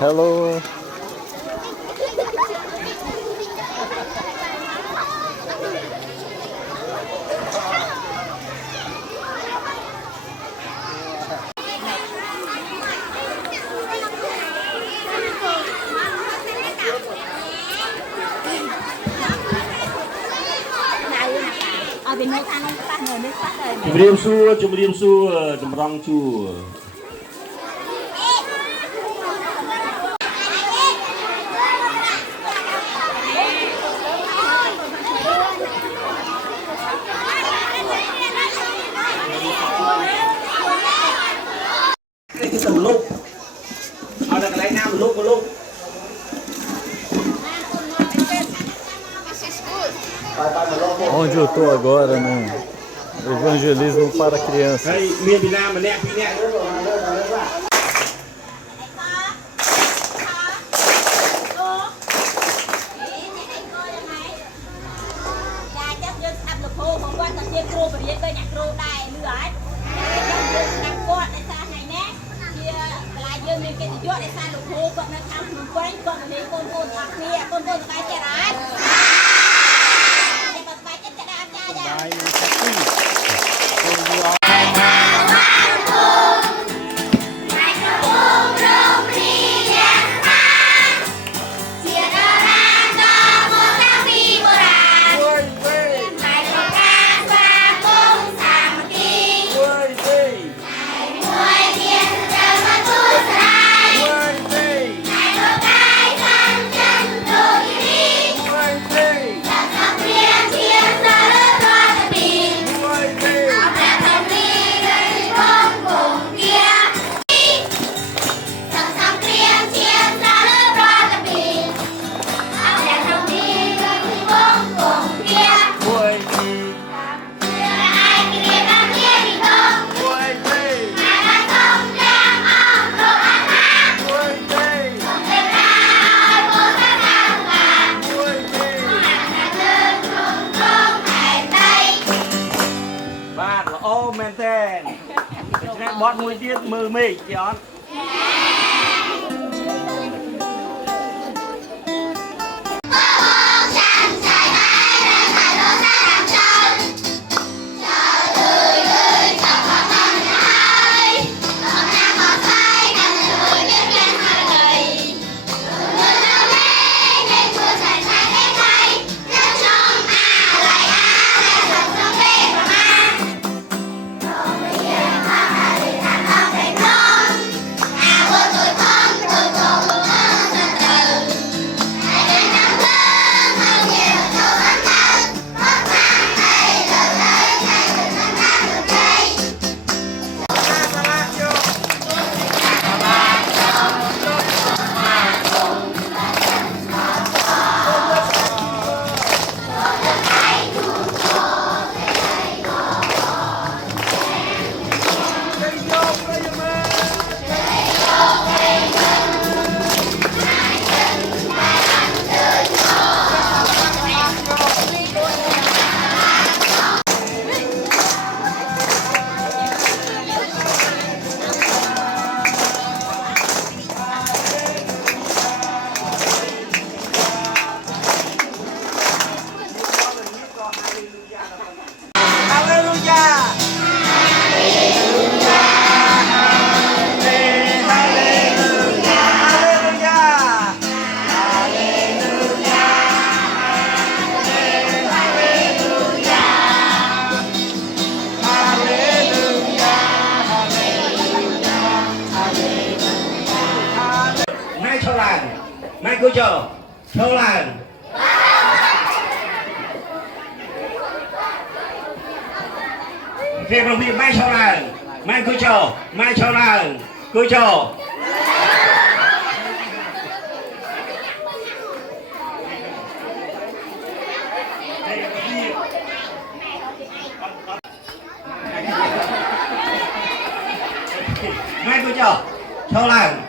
Hello. Chùm riêng xua, chùm rong chua. Cái tầm lúc,เอาจากไหนน้ำlúc lúc. Onde eu tô agora, no evangelismo para crianças. Hey, miền Việt Nam mà nè, phi nè. Bọt mùi tiết mơ mê chị ón. Mai cô chờ, theo làng. Thế đồng viên mai theo làng, mai cô chờ, mai theo làng, cô chờ. Mai cô chờ, theo làng.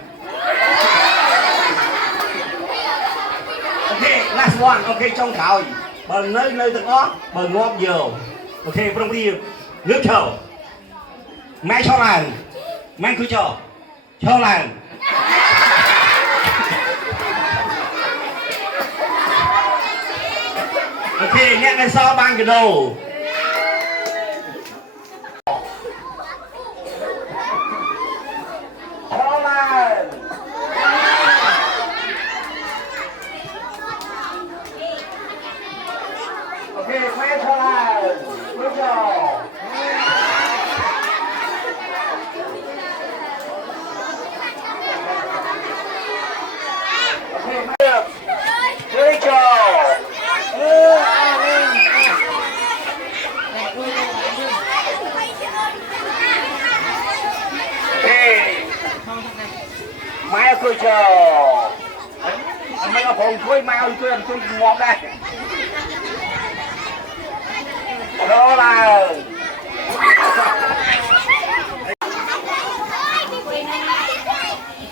Last one, ok trong khảo bờ nơi từng ó bờ ngóp dầu, ok trong đi nước chờ mai cho làng mai cứ chờ cho làng អ្នកនៅសល់បានកាដូអូខេម៉ែថតឡើងរួចចូលអូខេម៉ែរួចចូលម៉ែអង្គុយចូលអត់មិនអផងជួយម៉ែអង្គុយងាប់ដែររោឡើង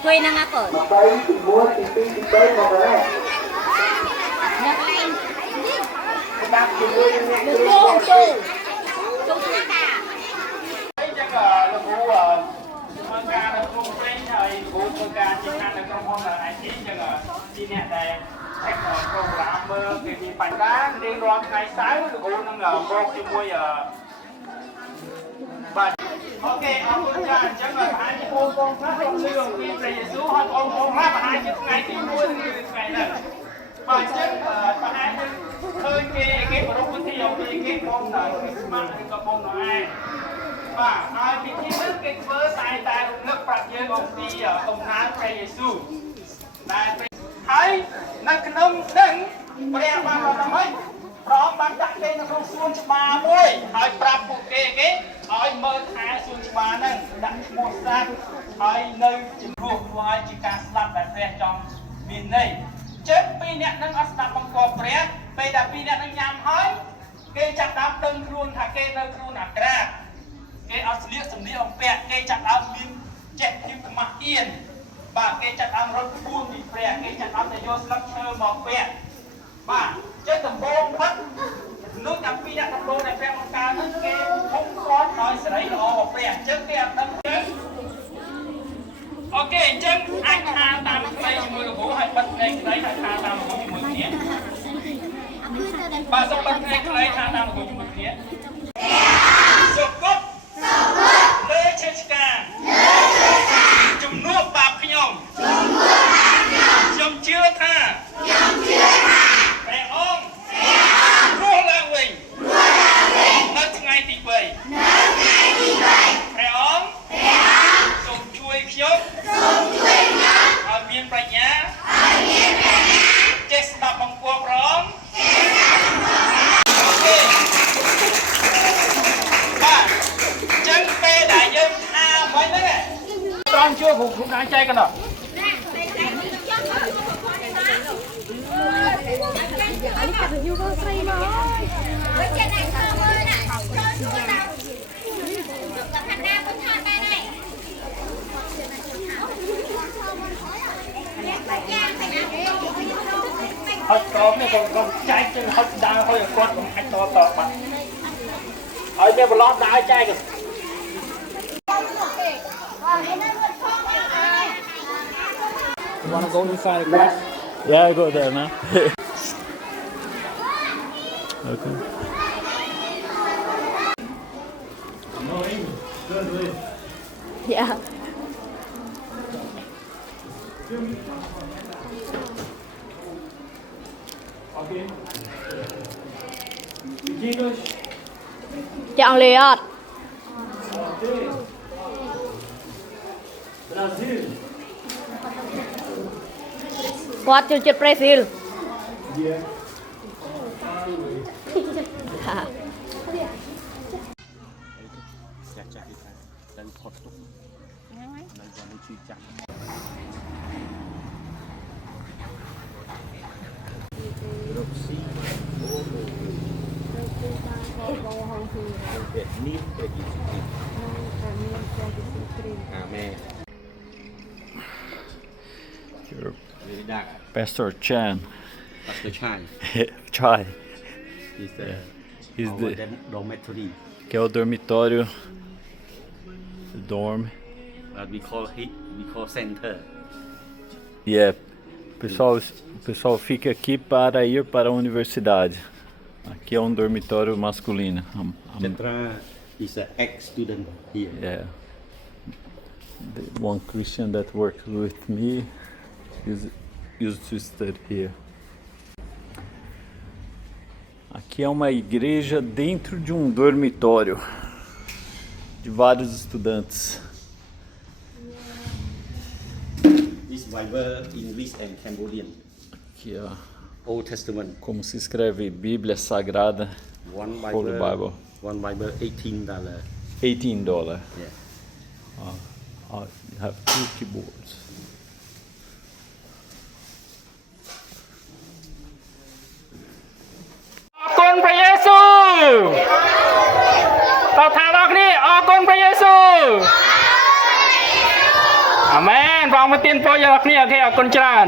ជួយនឹងអកូន3 ទី1ទី2ទី3មកដែរនឹងឯងដាក់ជាមួយអ្នកជួយចូលស្នាកាអញ្ចឹងលោកគ្រូធ្វើការនៅក្នុងព្រេងហើយគ្រូធ្វើការជាខាងនៅក្រុមហ៊ុន IT អញ្ចឹងជាអ្នកដែលតែប្រូក្រាមមើលគេមានបញ្ហារៀងរាល់ថ្ងៃសៅរ៍លោកគ្រូនឹងមកជាមួយបាទអូខេអរគុណចា៎អញ្ចឹងប្រហែលជាបងខ្លះគាត់លើអំពីព្រះយេស៊ូវហើយបងខ្លះប្រហែលជាថ្ងៃទី1ឬថ្ងៃនេះបាទអញ្ចឹងប្រហែលជាឃើញគេប្រពៃពិធីអំពីគេបងដល់គ្រីស្មាស់ឬក៏បងណូអែលបាទហើយពិធីនេះគេធ្វើតែរំលឹកប្រាប់យើងអំពីដំណើរព្រះយេស៊ូវដែលហើយនៅក្នុងនឹងព្រះបានบอกថាព្រះអង្គបានដាក់គេនៅក្នុងសួនច្បារមួយហើយប្រាប់ពួកគេឲ្យមើលថែសួនច្បារហ្នឹងដាក់ឈ្មោះសត្វហើយនៅជំនួសធ្វើឲ្យជាការស្ដាប់ដែលព្រះចង់មានន័យចឹងពីរអ្នកហ្នឹងអត់ស្ដាប់បង្គាប់ព្រះពេលដែលពីរអ្នកហ្នឹងញ៉ាំហើយគេចាប់ដើមដឹងខ្លួនថាគេនៅខ្លួនអាក្រាតគេអត់ស្លៀកសម្លៀកបំពាក់គេចាប់ដើមមានចេះភាពខ្មាស់អៀនបាទគេចាប់ដើមរត់ពួនពីព្រះគេចាប់ដើមទៅយកស្លឹកឈើមកពាក់បាទចេះដំបងផឹកនោះតែពីអ្នកដំបងដែលព្រះបង្កើតនោះគេធំគាត់ដោយសេរីល្អរបស់ព្រះអញ្ចឹងគេអត់ដឹងទេអូខេអញ្ចឹងអាចថាតាមផ្នែកជាមួយលោកគ្រូហើយបិទផ្នែកខ្លីហើយថាតាមលោកគ្រូជាមួយគ្នាបាទសូមបិទផ្នែកខ្លីថាតាមលោកគ្រូជាមួយគ្នាសុគតលើជើងឆ្កាជំនួសបាបខ្ញុំខ្ញុំជឿថាព្រះអង្គរស់ឡើងវិញនៅថ្ងៃទី3ព្រះអង្គសូមជួយខ្ញុំឲ្យមានប្រាជ្ញាចេះស្ដាប់បង្គាប់ព្រះអង្គអូខេបាទចឹងពេលដែលយើងថាមិនហ្នឹងត្រង់ជួគ្រូណាចែកកណ្ដោះហើយតបនេះក៏ចែកចឹងហើយដើរហើយគាត់មិនអាចតបបាត់ហើយវាប្រឡោះដើរចែកWanna go inside the class? Yeah, I go there now. Okay. dạ chọn liệt Brazil quạt chương trình Brazil hả Pastor Chan. Pastor Chan. Try. He's the dormitory. Que é o dormitório. Dorm. We call center. Yeah. O pessoal fica aqui para ir para a universidade. Aqui é um dormitório masculino. Chandra is an ex-student here. Yeah. The one Christian that worked with me is used to study here. Aqui é uma igreja dentro de um dormitório de vários estudantes. This Bible English and Cambodian. Aqui, ó, Old Testament. como se escreve Bíblia Sagrada, One Holy Bible. One Bible, $18. $18. Yeah. You have 2 keyboards. Con Pray Giêsu តោះថាដល់គ្នាអរគុណព្រះយេស៊ូវអាមែនព្រះអង្គប្រទានពរដល់គ្នាអូខេអរគុណច្រើន